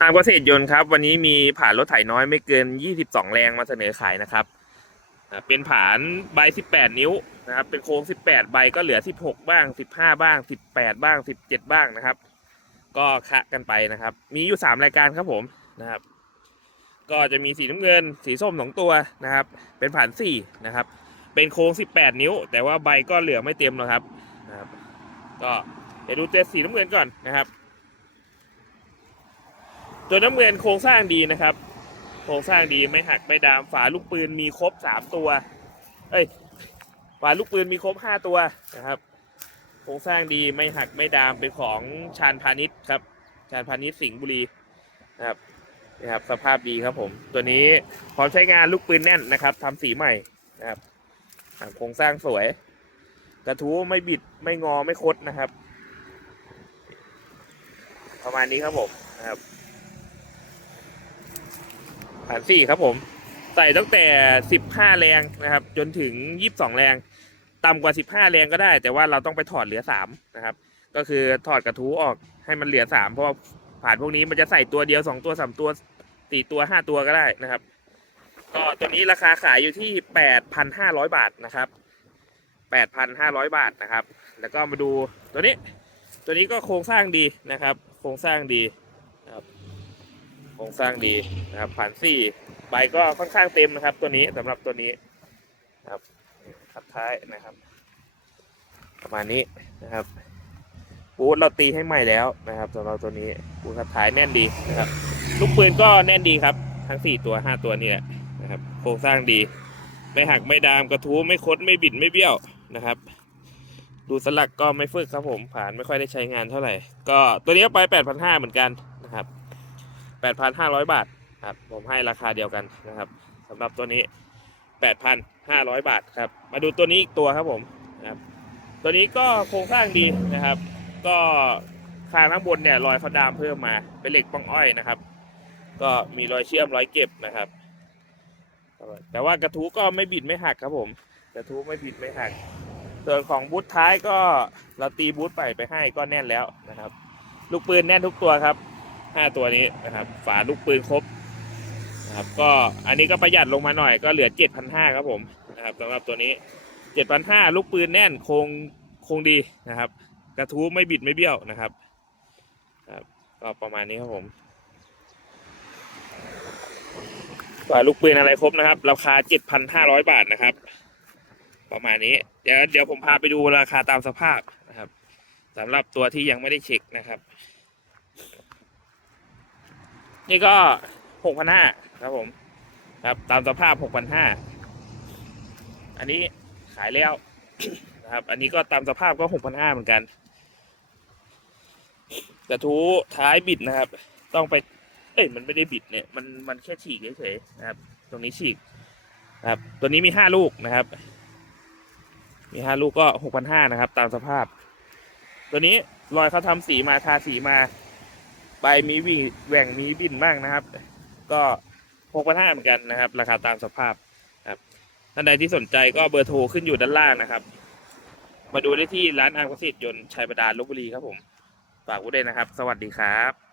อามเกษตรยนต์ครับ วันนี้มีผ่านรถไถน้อยไม่เกิน 22 แรงมาเสนอขายนะครับ เป็นผ่านใบ 18 นิ้วนะครับ เป็นโค้ง 18 ใบก็เหลือ 16 บ้าง 15 บ้าง 18 บ้าง 17 บ้างนะครับ ก็คะกันไปนะครับ มีอยู่ 3 รายการครับผมนะครับ ก็จะมีสีน้ำเงิน สีส้มสองตัวนะครับ เป็นผ่าน4นะครับ เป็นโค้ง 18 นิ้ว แต่ว่าใบก็เหลือไม่เต็มหรอกครับนะครับ ก็เดี๋ยวดูเจสีน้ำเงินก่อนนะครับ ตัวน้ำเงินโครงสร้างดีนะครับ โครงสร้างดีไม่หักไม่ดามฝาลูกปืนมีครบสามตัว เอ้ยฝาลูกปืนมีครบห้าตัวนะครับ โครงสร้างดีไม่หักไม่ดามเป็นของชาญพาณิชย์ครับ ชาญพาณิชย์สิงห์บุรีนะครับนี่ครับสภาพดีครับผม ตัวนี้พร้อมใช้งานลูกปืนแน่นนะครับทำสีใหม่นะครับโครงสร้างสวย กระทู้ไม่บิดไม่งอไม่คดนะครับ ประมาณนี้ครับผมนะครับ ผ่านสี่ครับผม ใส่ตั้งแต่15แรงนะครับ จนถึง22แรง ต่ำกว่า15แรงก็ได้ แต่ว่าเราต้องไปถอดเหลือ3นะครับ ก็คือถอดกระทู้ออกให้มันเหลือ3เพราะผ่านพวกนี้มันจะใส่ตัวเดียว2ตัว3ตัว4ตัว5ตัวก็ได้นะครับ ก็ตัวนี้ราคาขายอยู่ที่8,500บาทนะครับ8,500บาทนะครับ แล้วก็มาดูตัวนี้ ตัวนี้ก็โครงสร้างดีนะครับ โครงสร้างดี โครงสร้างดีนะครับผ่านสี่ใบก็ค่อนข้างเต็มนะครับ ตัวนี้สำหรับตัวนี้นะครับขัดท้ายนะครับ ประมาณนี้นะครับบูธเราตีให้ใหม่แล้วนะครับสำหรับตัวนี้บูธขัดท้ายแน่นดีนะครับลูกปืนก็แน่นดีครับ ทั้งสี่ตัวห้าตัวนี่แหละนะครับ โครงสร้างดี ไม่หักไม่ดามกระทู้ไม่คดไม่บิดไม่เบี้ยวนะครับดูสลักก็ไม่ฝึกครับผมผ่านไม่ค่อยได้ใช้งานเท่าไหร่ ก็ตัวนี้ก็ไป 8,500 เหมือนกันนะครับ 8,500 บาทครับผมให้ราคาเดียวกันนะครับสำหรับตัวนี้ 8,500 บาทครับ มาดูตัวนี้อีกตัวครับผมนะครับตัวนี้ก็โครงสร้างดีนะครับ ก็คางข้างบนเนี่ยรอยเขาดามเพิ่มมาเป็นเหล็กป้องอ้อยนะครับ ก็มีรอยเชื่อมรอยเก็บนะครับ แต่ว่ากระทู้ก็ไม่บิดไม่หักครับผม กระทู้ไม่บิดไม่หัก ส่วนของบูทท้ายก็เราตีบูทไปไปให้ก็แน่นแล้วนะครับ ลูกปืนแน่นทุกตัวครับ ห้าตัวนี้นะครับ ฝาลูกปืนครบนะครับ ก็อันนี้ก็ประหยัดลงมาหน่อยก็เหลือเจ็ดพันห้าครับผมนะครับสำหรับตัวนี้เจ็ดพันห้าลูกปืนแน่นโครงโครงดีนะครับ กระทู้ไม่บิดไม่เบี้ยวนะครับครับ ก็ประมาณนี้ครับผมฝาลูกปืนอะไรครบนะครับ ราคาเจ็ดพันห้าร้อยบาทนะครับ ประมาณนี้ เดี๋ยวเดี๋ยวผมพาไปดูราคาตามสภาพนะครับสำหรับตัวที่ยังไม่ได้เช็คนะครับ นี่ก็หกพันห้าครับผม ครับ ตามสภาพหกพันห้าอันนี้ขายแล้วนะครับ อันนี้ก็ตามสภาพก็หกพันห้าเหมือนกันกระทู้ท้ายบิดนะครับ ต้องไป เอ้ยมันไม่ได้บิดเนี่ย มันมันแค่ฉีกเฉยๆนะครับ ตรงนี้ฉีกนะครับ ตัวนี้มีห้าลูกนะครับ มีห้าลูกก็หกพันห้านะครับ ตามสภาพ ตัวนี้รอยเขาทำสีมาทาสีมา ใบมีหวีแหว่งมีบินบ้างนะครับ ก็หกพันห้าเหมือนกันนะครับ ราคาตามสภาพครับท่านใดที่สนใจก็เบอร์โทรขึ้นอยู่ด้านล่างนะครับ มาดูได้ที่ร้านอาร์มเกษตรยนต์ชัยประดาลบบุรีครับผมฝากไว้ด้วยนะครับ สวัสดีครับ